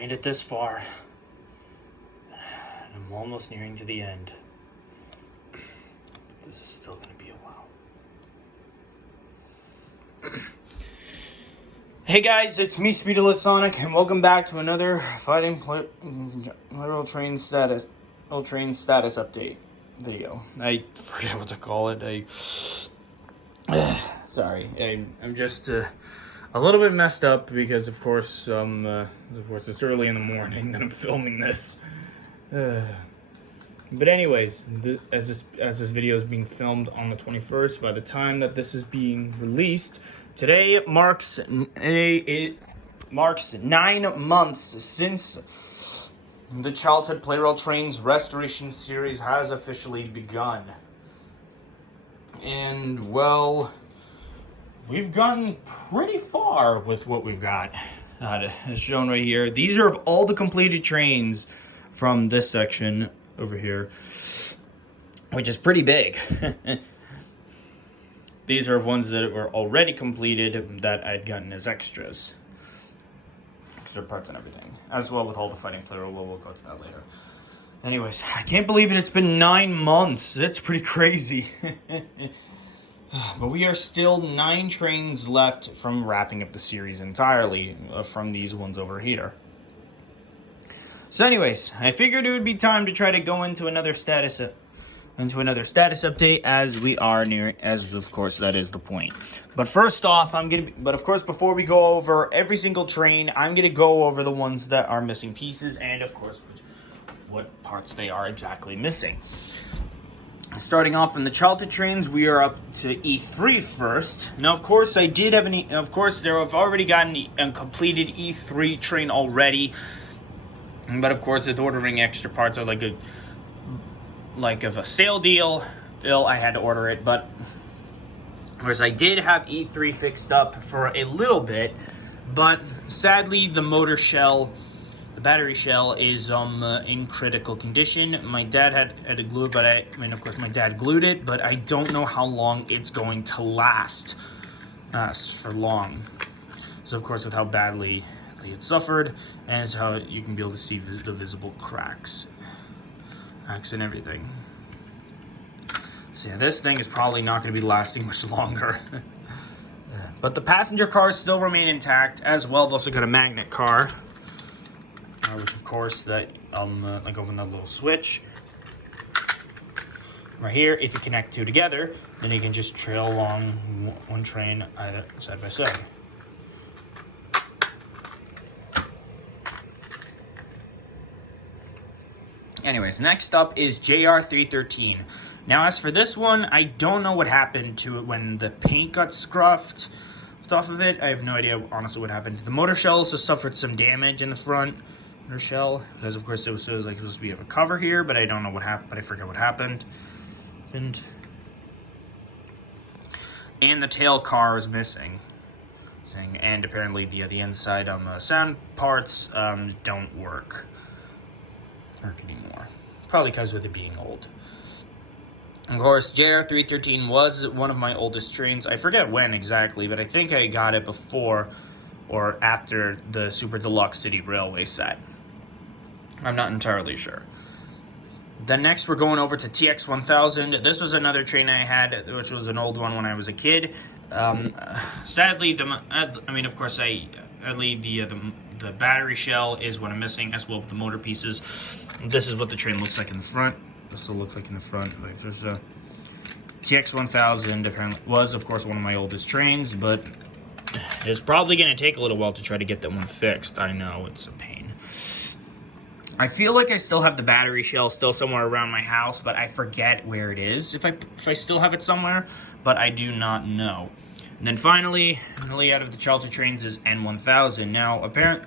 made it this far, and I'm almost nearing to the end. This is still going to be a while. Hey guys, it's me, Speedolit Sonic, and welcome back to another Fighting Plarail Train Status update video. I forget what to call it. Sorry, I'm just a little bit messed up because, of course, it's early in the morning that I'm filming this. But anyways, as this video is being filmed on the 21st, by the time that this is being released, today it marks 9 months since the Childhood Plarail Trains Restoration series has officially begun. And, well, we've gotten pretty far with what we've got. As shown right here. These are of all the completed trains from this section over here, which is pretty big. These are ones that were already completed that I'd gotten as extras. Extra parts and everything. As well with all the Fighting Plarail. We'll go to that later. Anyways, I can't believe it's been 9 months. That's pretty crazy. But we are still 9 trains left from wrapping up the series entirely from these ones over here. So anyways, I figured it would be time to try to go into another status update as we are near, as of course that is the point. But first off, of course before we go over every single train, I'm gonna go over the ones that are missing pieces and of course what parts they are exactly missing. Starting off from the Childhood trains, we are up to E3 first. Now, of course, I've already gotten a completed E3 train already. But of course, with ordering extra parts are like of a sale deal, I had to order it. But of course, I did have E3 fixed up for a little bit, but sadly, the motor shell, the battery shell, is in critical condition. My dad had to glue it, of course, my dad glued it, but I don't know how long it's going to last for long. So, of course, with how badly it suffered, and it's how you can be able to see the visible cracks and everything. So yeah, this thing is probably not going to be lasting much longer. But the passenger cars still remain intact as well. I've also got a magnet car, which of course open that little switch right here. If you connect two together, then you can just trail along one train either side by side. Anyways, next up is Jr313. Now, as for this one, I don't know what happened to it when the paint got scruffed off of it. I have no idea, honestly, what happened. The motor shell also suffered some damage in the front motor shell, because of course it was like supposed to be a cover here, but I don't know what happened. But I forget what happened. And the tail car is missing. And apparently the inside sound parts don't work anymore. Probably because with it being old. Of course, Jr313 was one of my oldest trains. I forget when exactly, but I think I got it before or after the Super Deluxe City Railway set. I'm not entirely sure. Then next we're going over to TX1000. This was another train I had, which was an old one when I was a kid. Sadly, of course, the battery shell is what I'm missing, as well as the motor pieces. This is what the train looks like in the front. This will look like in the front. Like there's a TX1000. Apparently was, of course, one of my oldest trains, but it's probably going to take a little while to try to get that one fixed. I know it's a pain. I feel like I still have the battery shell still somewhere around my house, but I forget where it is. If I still have it somewhere, but I do not know. And then finally out of the Childhood trains is N1000.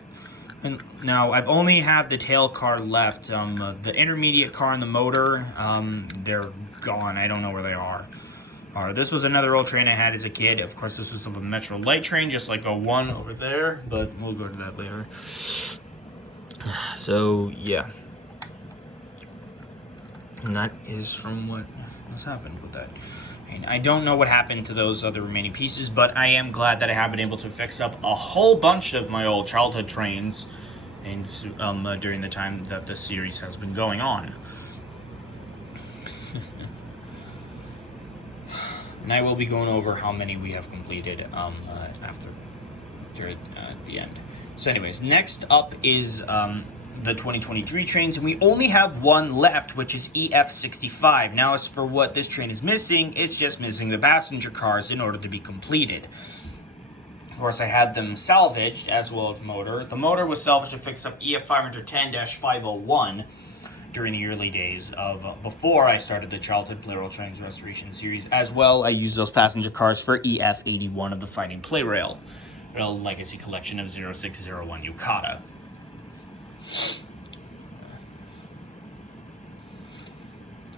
Now I've only have the tail car left. The intermediate car and the motor, they're gone. I don't know where they are. This was another old train I had as a kid. Of course, this was a Metro Light train, just like a one over there, but we'll go to that later. So yeah, and that is from what has happened with that. And I don't know what happened to those other remaining pieces, but I am glad that I have been able to fix up a whole bunch of my old childhood trains and during the time that this series has been going on. And I will be going over how many we have completed after the end. So anyways, next up is the 2023 trains, and we only have one left, which is EF65. Now, as for what this train is missing, it's just missing the passenger cars in order to be completed. Of course, I had them salvaged, as well as motor. The motor was salvaged to fix up EF510-501 during the early days of before I started the Childhood Plarail Trains Restoration series. As well, I used those passenger cars for EF81 of the Fighting Plarail Legacy Collection of 0601 Yukata.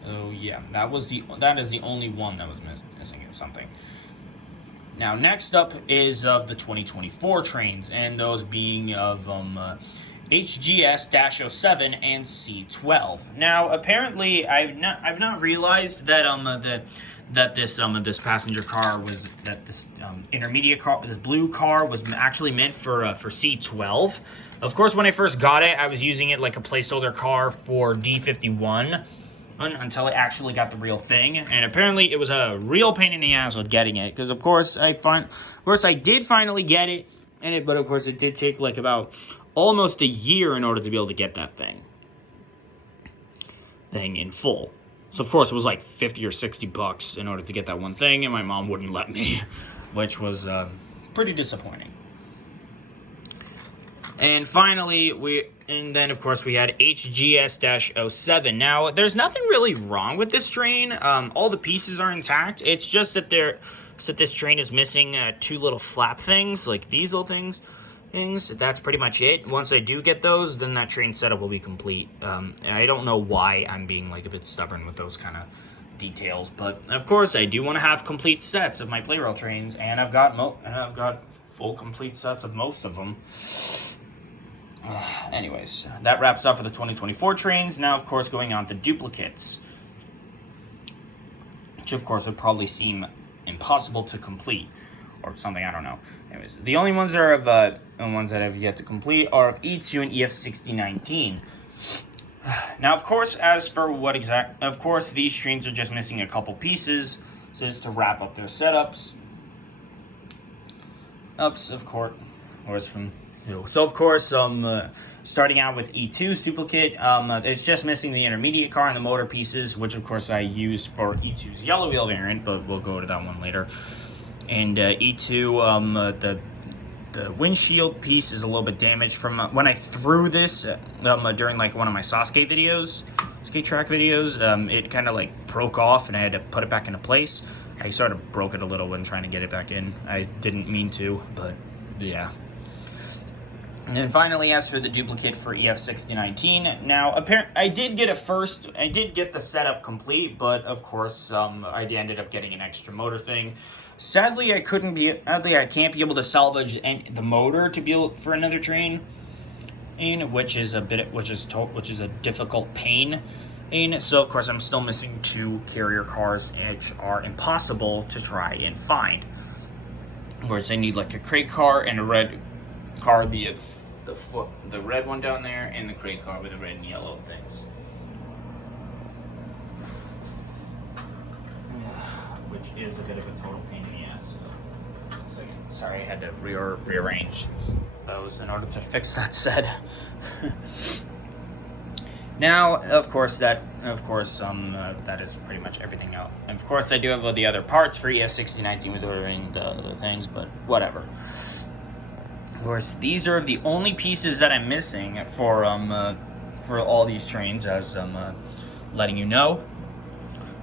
Oh yeah, that is the only one that was missing something. Now, next up is of the 2024 trains, and those being of HGS-07 and C12. Now, apparently, I've not realized that this passenger car was this intermediate car, this blue car was actually meant for C12. Of course, when I first got it, I was using it like a placeholder car for D51 until I actually got the real thing, and apparently it was a real pain in the ass with getting it, because of course I did finally get it, but of course it did take like about almost a year in order to be able to get that thing in full. So of course it was like 50 or 60 bucks in order to get that one thing, and my mom wouldn't let me, which was pretty disappointing. And finally, then of course we had HGS-07. Now, there's nothing really wrong with this train. All the pieces are intact. It's just that this train is missing two little flap things, like these little things. That's pretty much it. Once I do get those, then that train setup will be complete. I don't know why I'm being like a bit stubborn with those kind of details, but of course I do want to have complete sets of my Plarail trains, and I've got full complete sets of most of them. Anyways, that wraps up for the 2024 trains. Now, of course, going on to duplicates, which of course would probably seem impossible to complete, or something, I don't know. Anyways, the only ones that have yet to complete are of E2 and EF6019. Now, of course, these trains are just missing a couple pieces, so just to wrap up their setups. Starting out with E2's duplicate, it's just missing the intermediate car and the motor pieces, which of course I used for E2's yellow wheel variant, but we'll go to that one later. And E2, the windshield piece is a little bit damaged from when I threw this during like one of my skate track videos. It kind of like broke off, and I had to put it back into place. I sort of broke it a little when trying to get it back in. I didn't mean to, but yeah. And then finally, as for the duplicate for EF6019, now I did get the setup complete, but of course I ended up getting an extra motor thing. Sadly, I can't be able to salvage the motor for another train, which is a difficult pain. So of course I'm still missing two carrier cars, which are impossible to try and find. Of course, I need like a crate car and a red car, the red one down there, and the crate car with the red and yellow things. Which is a bit of a total pain in the ass. Sorry, I had to rearrange those in order to fix that set. Now, of course, that is pretty much everything else. And of course, I do have the other parts for EF6019 with ordering the things, but whatever. Of course, these are the only pieces that I'm missing for all these trains, as letting you know.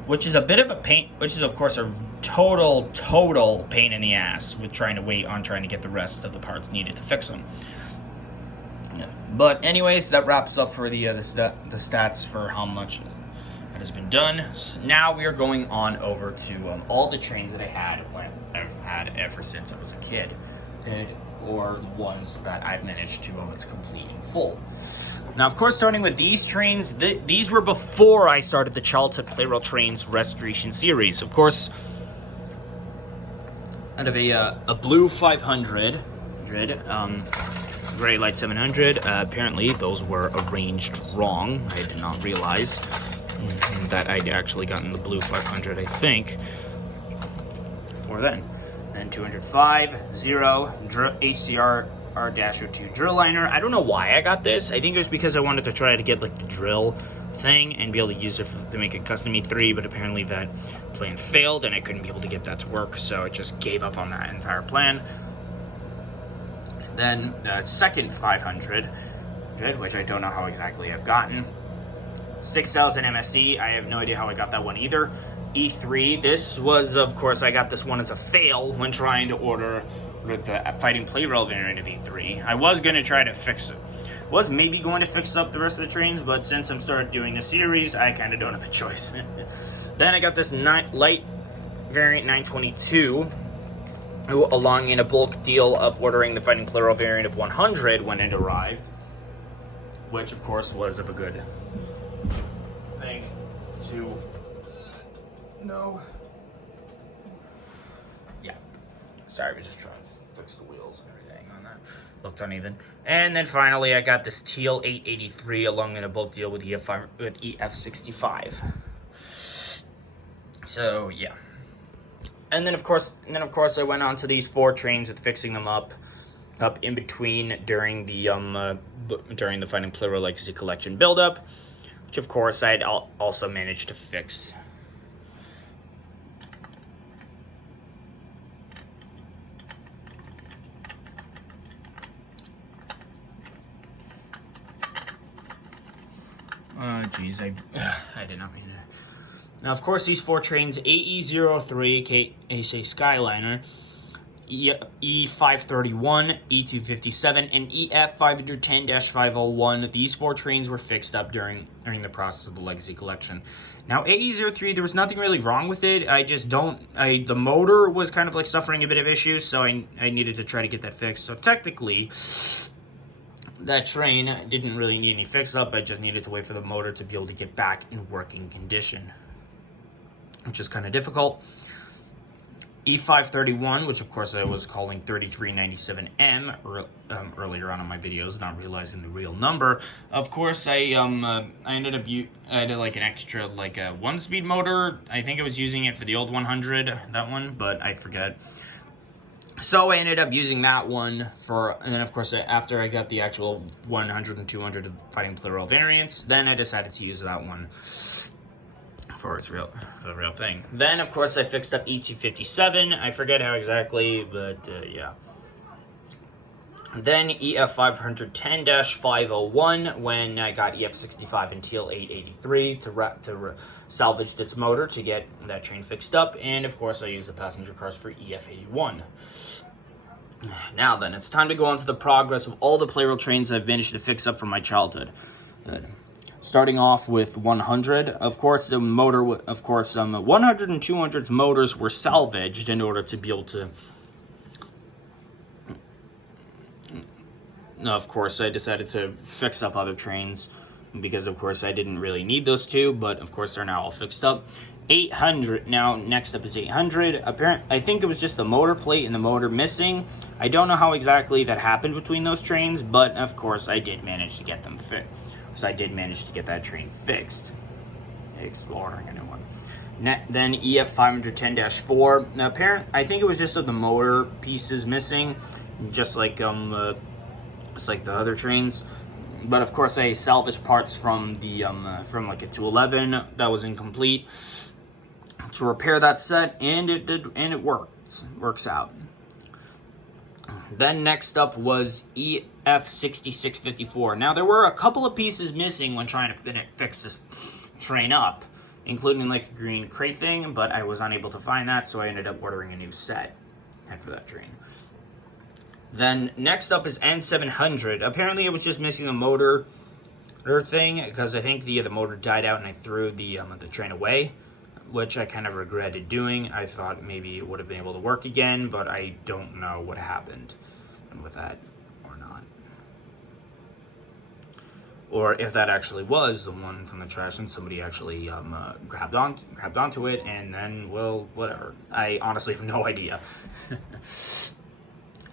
Which is a bit of a pain, which is of course a total pain in the ass with trying to get the rest of the parts needed to fix them. Yeah. But anyways, that wraps up for the stats for how much that has been done. So now we are going on over to all the trains that I've had ever since I was a kid, or the ones that I've managed to complete in full. Now, of course, starting with these trains, these were before I started the Childhood Plarail Trains Restoration series. Of course, out of a blue 500, Gray Light 700. Apparently, those were arranged wrong. I did not realize that I'd actually gotten the blue 500, I think, for then. Then 205, 0, HCR R-02 drill liner. I don't know why I got this. I think it was because I wanted to try to get like the drill thing and be able to use it to make a custom E3, but apparently that plan failed and I couldn't be able to get that to work, so I just gave up on that entire plan. Then the second 500, which I don't know how exactly I've gotten. 6,000 MSE. I have no idea how I got that one either. E3. This was, of course, I got this one as a fail when trying to order the Fighting Plarail variant of E3. I was going to try to fix it. Was maybe going to fix up the rest of the trains, but since I'm started doing the series, I kind of don't have a choice. Then I got this light variant 922, along in a bulk deal of ordering the Fighting Plarail variant of 100 when it arrived, which of course was of a good thing to know. Yeah, sorry, we're just trying to fix the wheels and everything on that. Looked uneven. And then finally, I got this teal 883 along in a bulk deal with EF65. So yeah. And then of course I went on to these 4 trains with fixing them up in between during the Fighting Plarail Legacy Collection buildup, which of course I'd also managed to fix. Oh geez, I did not mean that. Now, of course, these 4 trains, AE03, aka Skyliner, E531, E257, and EF510-501, these 4 trains were fixed up during the process of the Legacy Collection. Now, AE03, there was nothing really wrong with it. The motor was kind of like suffering a bit of issues, so I needed to try to get that fixed. So technically, that train didn't really need any fix-up. I just needed to wait for the motor to be able to get back in working condition, which is kind of difficult. E531, which of course I was calling 3397M earlier on in my videos, not realizing the real number. Of course, I ended up added like an extra like a 1-speed motor. I think I was using it for the old 100, that one, but I forget. So I ended up using that one and then of course after I got the actual 100 and 200 Fighting Plarail variants, then I decided to use that one for the real thing. Then of course I fixed up E257. I forget how exactly, but yeah. Then EF510-501 when I got EF65 and Teal 883 to salvage its motor to get that train fixed up, and of course I used the passenger cars for EF81. Now then, it's time to go on to the progress of all the Plarail trains I've managed to fix up from my childhood. Starting off with 100, of course, the motor, 100 and 200's motors were salvaged in order to be able to. Of course, I decided to fix up other trains because, of course, I didn't really need those 2, but of course, they're now all fixed up. 800. Now, next up is 800. I think it was just the motor plate and the motor missing. I don't know how exactly that happened between those trains, but of course, I did manage to get them fixed. So I did manage to get that train fixed. Ordering a new one. Then EF510-4. Now, I think it was just the motor pieces missing, just like the other trains. But of course, I salvaged parts from the from like a 211 that was incomplete to repair that set, and it works out. Then next up was EF6654. Now there were a couple of pieces missing when trying to fix this train up, including like a green crate thing, but I was unable to find that, so I ended up ordering a new set for that train. Then next up is N700. Apparently it was just missing the motor thing, because I think the motor died out and I threw the train away, which I kind of regretted doing. I thought maybe it would have been able to work again, but I don't know what happened with that or not. Or if that actually was the one from the trash and somebody actually grabbed onto it, and then, well, whatever. I honestly have no idea.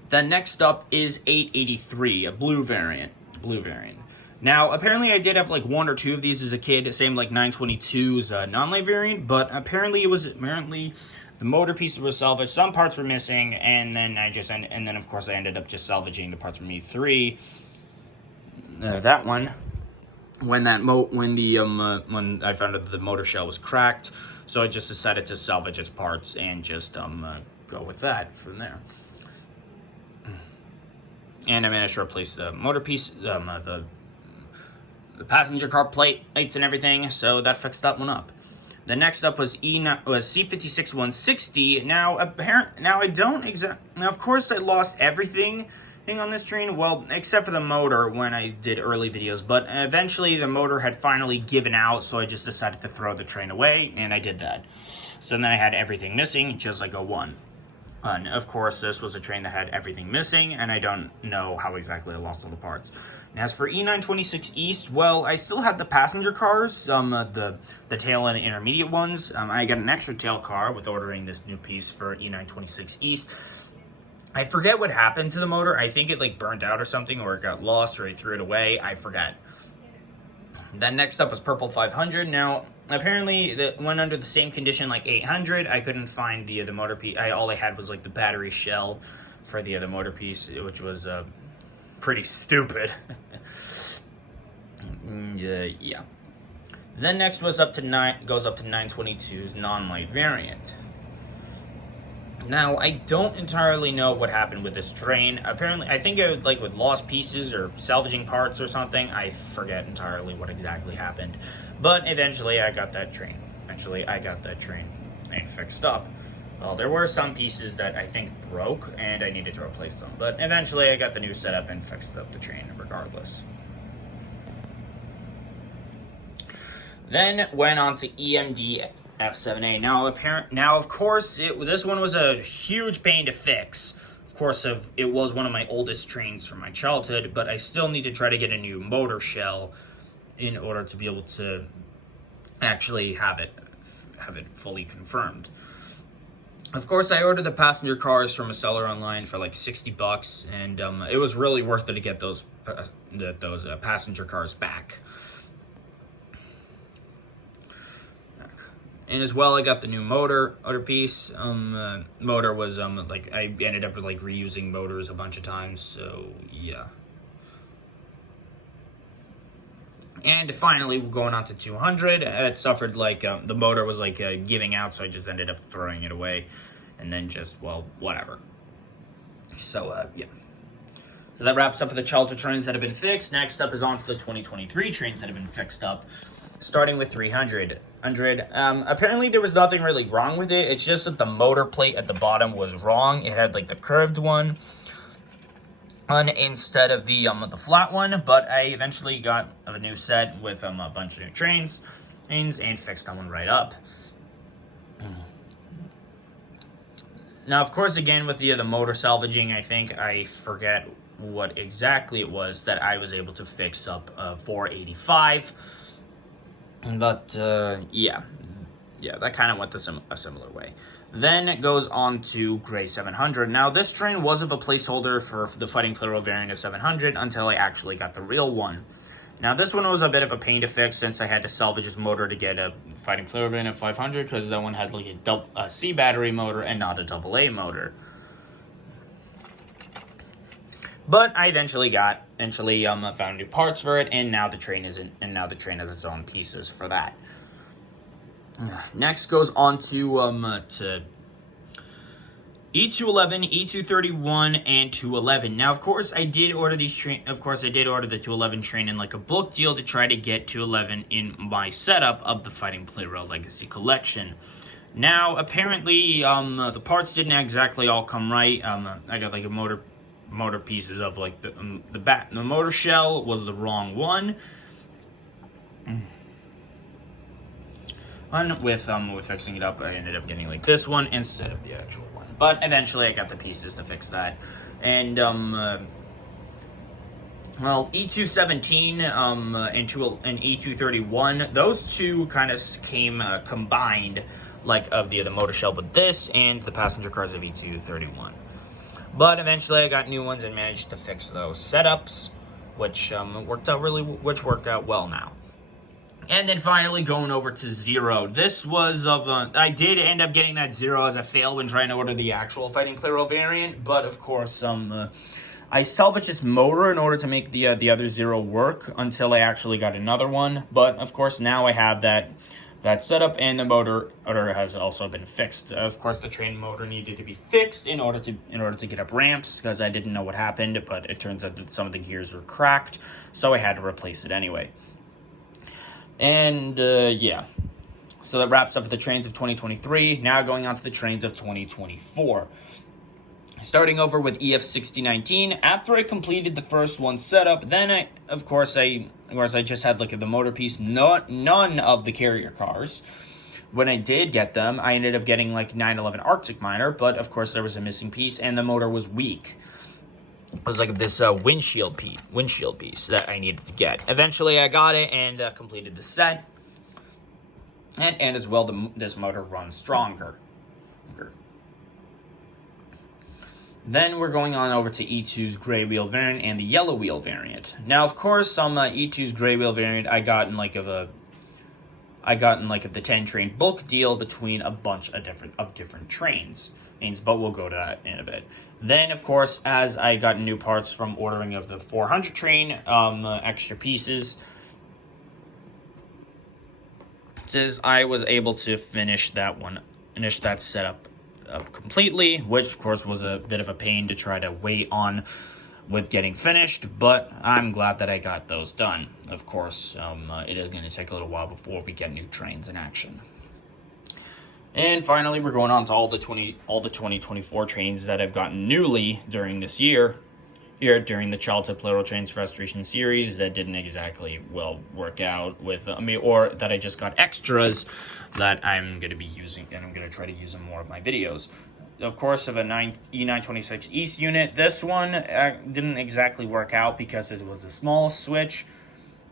Then next up is 883, a blue variant. Now, apparently I did have like one or two of these as a kid, same like 922's non-light variant, but apparently the motor pieces were salvaged, some parts were missing, and then of course I ended up just salvaging the parts from E3. That one, when I found out that the motor shell was cracked, so I just decided to salvage its parts and just go with that from there. And I managed to replace the motor piece, the passenger car plates and everything, so that fixed that one up. The next up was C56160. Now, of course I lost everything on this train, well, except for the motor when I did early videos, but eventually the motor had finally given out, so I just decided to throw the train away, and I did that. So then I had everything missing, just like A1. And of course, this was a train that had everything missing, and I don't know how exactly I lost all the parts. And as for E926 East, well, I still had the passenger cars, the tail and intermediate ones. I got an extra tail car with ordering this new piece for E926 East. I forget what happened to the motor. I think it like burned out or something, or it got lost, or I threw it away. I forget. Then next up was Purple 500. Now, apparently, that went under the same condition like 800. I couldn't find the motor piece. All I had was like the battery shell for the other motor piece, which was pretty stupid. Yeah. Then next was goes up to 922's non-light variant. Now, I don't entirely know what happened with this train. Apparently, I think it was like with lost pieces or salvaging parts or something. I forget entirely what exactly happened. But eventually, I got that train. And fixed up. Well, there were some pieces that I think broke, and I needed to replace them. But eventually, I got the new setup and fixed up the train regardless. Then went on to EMD F7A. Now, of course, this one was a huge pain to fix. Of course, it was one of my oldest trains from my childhood, but I still need to try to get a new motor shell in order to be able to actually have it fully confirmed. Of course, I ordered the passenger cars from a seller online for like $60, and it was really worth it to get those passenger cars back. And as well, I got the new motor piece. Motor was like I ended up like reusing motors a bunch of times, so yeah. And finally, going on to 200, it suffered like the motor was like giving out, so I just ended up throwing it away, and then just whatever. So yeah. So that wraps up for the childhood trains that have been fixed. Next up is on to the 2023 trains that have been fixed up. Starting with 300. Apparently there was nothing really wrong with it. It's just that the motor plate at the bottom was wrong. It had like the curved one instead of the flat one. But I eventually got a new set with a bunch of new trains and fixed that one right up. Now, of course, again with the motor salvaging, I forget what exactly it was that I was able to fix up 485. But, yeah, that kind of went a similar way. Then it goes on to Gray 700. Now, this train was of a placeholder for the Fighting Plarail variant of 700 until I actually got the real one. Now, this one was a bit of a pain to fix since I had to salvage his motor to get a Fighting Plarail variant of 500 because that one had like a C battery motor and not a AA motor. But I eventually found new parts for it, and now the train has its own pieces for that. Next goes on to E211, E231, and 211. Now, of course, I did order the 211 train in like a bulk deal to try to get 211 in my setup of the Fighting Plarail Legacy Collection. Now, apparently, the parts didn't exactly all come right. I got like a motor pieces of like the motor shell was the wrong one. And with fixing it up, I ended up getting like this one instead of the actual one. But eventually, I got the pieces to fix that. And E217 and E231, those two kind of came combined, like of the motor shell with this and the passenger cars of E231. But eventually I got new ones and managed to fix those setups, which worked out well now. And then finally going over to Zero. This was I did end up getting that Zero as a fail when trying to order the actual Fighting Plarail variant, but of course, I salvaged this motor in order to make the other Zero work until I actually got another one. But of course, now I have that setup, and the motor has also been fixed. Of course, the train motor needed to be fixed in order to get up ramps, because I didn't know what happened, but it turns out that some of the gears were cracked, so I had to replace it anyway. And, yeah. So that wraps up the trains of 2023. Now going on to the trains of 2024. Starting over with EF6019. After I completed the first one setup, then I just had like the motor piece, none of the carrier cars. When I did get them, I ended up getting like 911 Arctic Miner, but of course there was a missing piece and the motor was weak. It was like this windshield piece that I needed to get. Eventually I got it and completed the set. And as well, this motor runs stronger. Then we're going on over to E2's gray wheel variant and the yellow wheel variant. Now, of course, E2's gray wheel variant, I got in like the 10 train bulk deal between a bunch of different trains, but we'll go to that in a bit. Then, of course, as I got new parts from ordering of the 400 train, extra pieces, I was able to finish that setup up completely, which of course was a bit of a pain to try to wait on with getting finished, but I'm glad that I got those done. Of course, it is going to take a little while before we get new trains in action. And finally, we're going on to all the 2024 trains that I've gotten newly during this year, here during the Childhood Plarail Trains Restoration series that didn't exactly work out with or that I just got extras that I'm going to be using, and I'm going to try to use in more of my videos. Of course, of a E926 East unit, this one didn't exactly work out because it was a small switch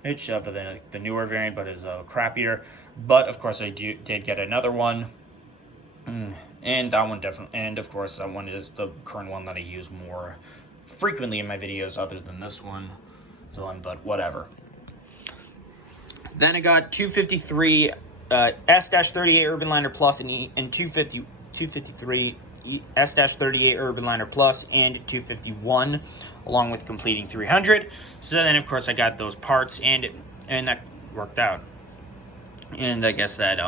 of the newer variant, but is crappier. But of course, I did get another one, and that one definitely, and of course, that one is the current one that I use more frequently in my videos, other than this one, but whatever. Then I got 253 S-38 Urban Liner Plus and 253 S-38 Urban Liner Plus and 251, along with completing 300. So then, of course, I got those parts, and that worked out. And I guess that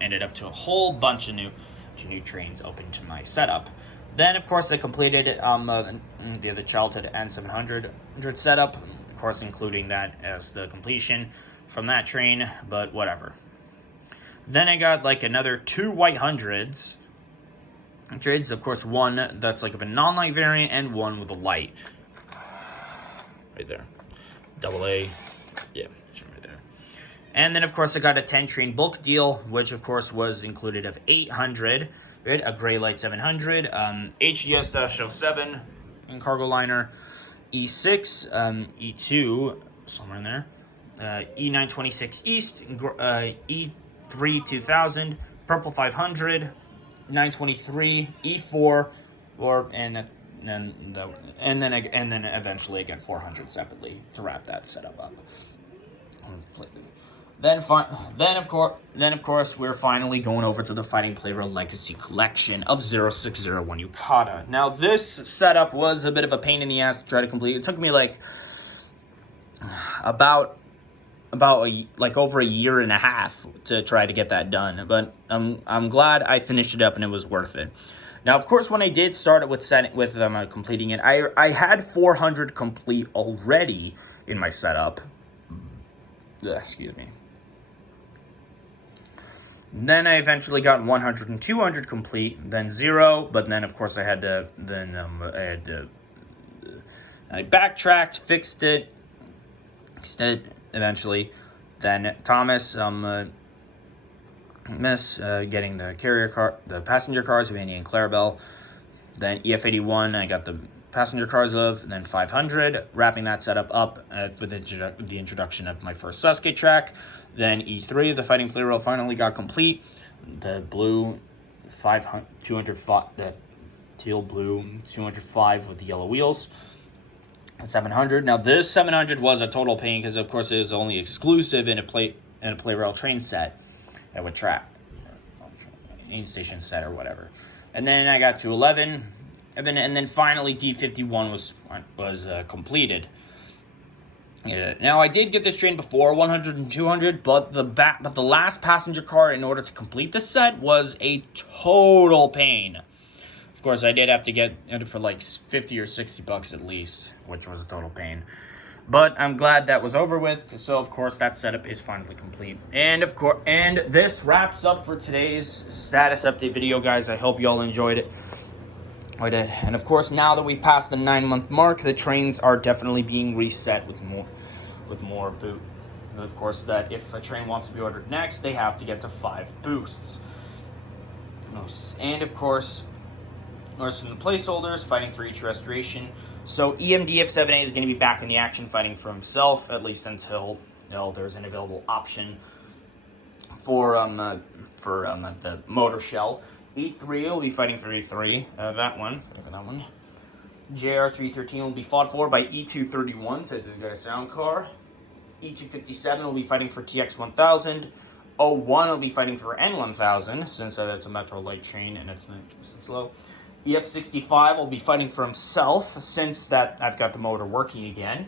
ended up to a whole bunch of new trains open to my setup. Then, of course, I completed the Childhood N700 setup, of course, including that as the completion from that train, but whatever. Then I got like another 2 white hundreds. Of course, one that's like of a non-light variant and one with a light. Right there. AA. Yeah, right there. And then, of course, I got a 10 train bulk deal, which, of course, was included of 800. A gray light 700, HGS-07 in cargo liner, E6, E2, somewhere in there, E926 East, E3 2000, purple 500, 923, E4, and then eventually I get 400 separately to wrap that setup up completely. Then of course, we're finally going over to the Fighting Plarail Legacy Collection of 0601 Yukata. Now, this setup was a bit of a pain in the ass to try to complete. It took me like about over a year and a half to try to get that done. But I'm glad I finished it up and it was worth it. Now, of course, when I did start it with completing it, I had 400 complete already in my setup. Excuse me. Then I eventually got 100 and 200 complete, then 0, but then of course I backtracked, fixed it eventually. Then Thomas getting the carrier car, the passenger cars of Andy and Clarabelle. Then EF81 I got the passenger cars of, and then 500, wrapping that setup up with the introduction of my first Sasuke track. Then E3, the Fighting Plarail, finally got complete. The blue 200 teal blue 205 with the yellow wheels. 700. Now this 700 was a total pain because of course it was only exclusive in a Plarail train set that would track aid station set or whatever. And then I got to 11, and then finally D51 was completed. Yeah. Now I did get this train before 100 and 200, but the last passenger car in order to complete the set was a total pain. Of course, I did have to get it for like 50 or 60 bucks at least, which was a total pain. But I'm glad that was over with. So of course that setup is finally complete. And this wraps up for today's status update video, guys. I hope y'all enjoyed it. I did. And of course, now that we passed the 9-month mark, the trains are definitely being reset with more boot. And of course, that if a train wants to be ordered next, they have to get to 5 boosts. And of course, from the placeholders fighting for each restoration. So EMDF7A is going to be back in the action fighting for himself, at least until there's an available option for the motor shell. E3 will be fighting for E3, that one. Jr313 will be fought for by E231, so they've got a sound car. E257 will be fighting for TX1000. O1 will be fighting for N1000, since it's a Metro light train and it's slow. EF65 will be fighting for himself, since that I've got the motor working again.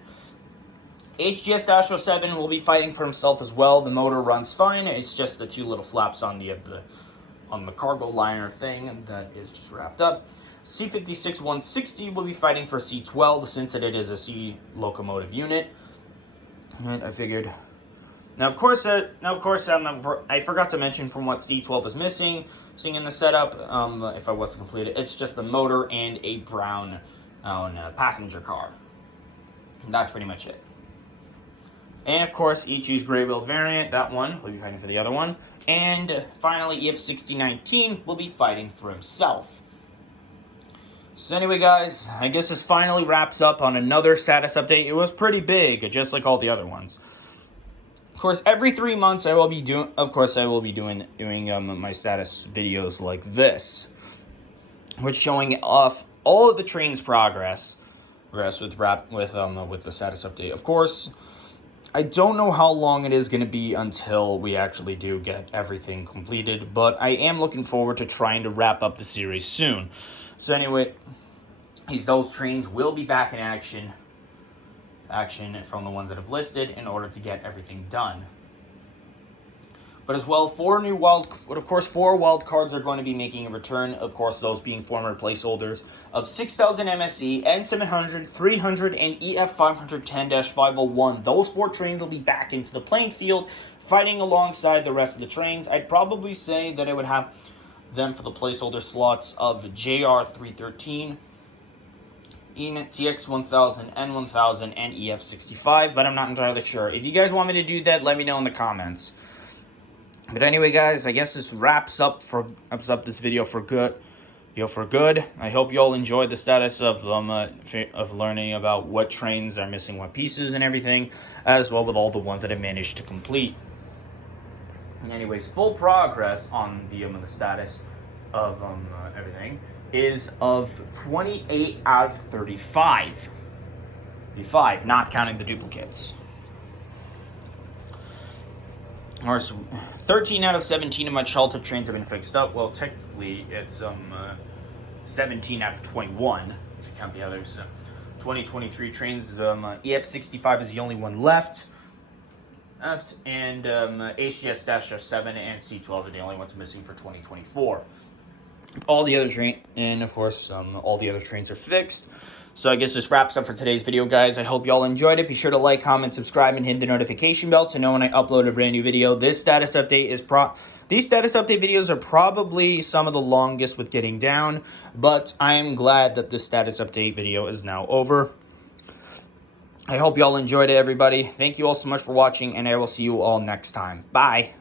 HGS-07 will be fighting for himself as well. The motor runs fine. It's just the 2 little flaps on the cargo liner thing that is just wrapped up. C56-160 will be fighting for C12, since it is a C locomotive unit. And I figured. Now, of course, I forgot to mention from what C12 is missing in the setup. If I was to complete it, it's just the motor and a brown passenger car. And that's pretty much it. And of course, E2's gray wheel variant, that one will be fighting for the other one. And finally, EF6019 will be fighting for himself. So anyway, guys, I guess this finally wraps up on another status update. It was pretty big, just like all the other ones. Of course, every 3 months I will be doing my status videos like this, which showing off all of the train's progress with the status update. Of course, I don't know how long it is going to be until we actually do get everything completed, but I am looking forward to trying to wrap up the series soon. So anyway, those trains will be back in action from the ones that have listed in order to get everything done. But as well, 4 wild cards are going to be making a return. Of course, those being former placeholders of 6000 MSE, N700, 300, and EF510-501. Those 4 trains will be back into the playing field, fighting alongside the rest of the trains. I'd probably say that I would have them for the placeholder slots of Jr313, TX1000, N1000, and EF65, but I'm not entirely sure. If you guys want me to do that, let me know in the comments. But anyway, guys, I guess this wraps up this video for good. I hope you all enjoyed the status of learning about what trains are missing what pieces and everything, as well with all the ones that I managed to complete. Anyways, full progress on the status of everything is of 28 out of 35. 35, not counting the duplicates. Or 13 out of 17 of my childhood trains have been fixed up. Well, technically, it's 17 out of 21, if you count the others. 2023 trains, EF65 is the only one left. And HGS-07 and C12 are the only ones missing for 2024. All the other all the other trains are fixed. So I guess this wraps up for today's video, guys. I hope you all enjoyed it. Be sure to like, comment, subscribe, and hit the notification bell to know when I upload a brand new video. These status update videos are probably some of the longest with getting down, but I am glad that this status update video is now over. I hope you all enjoyed it, everybody. Thank you all so much for watching, and I will see you all next time. Bye.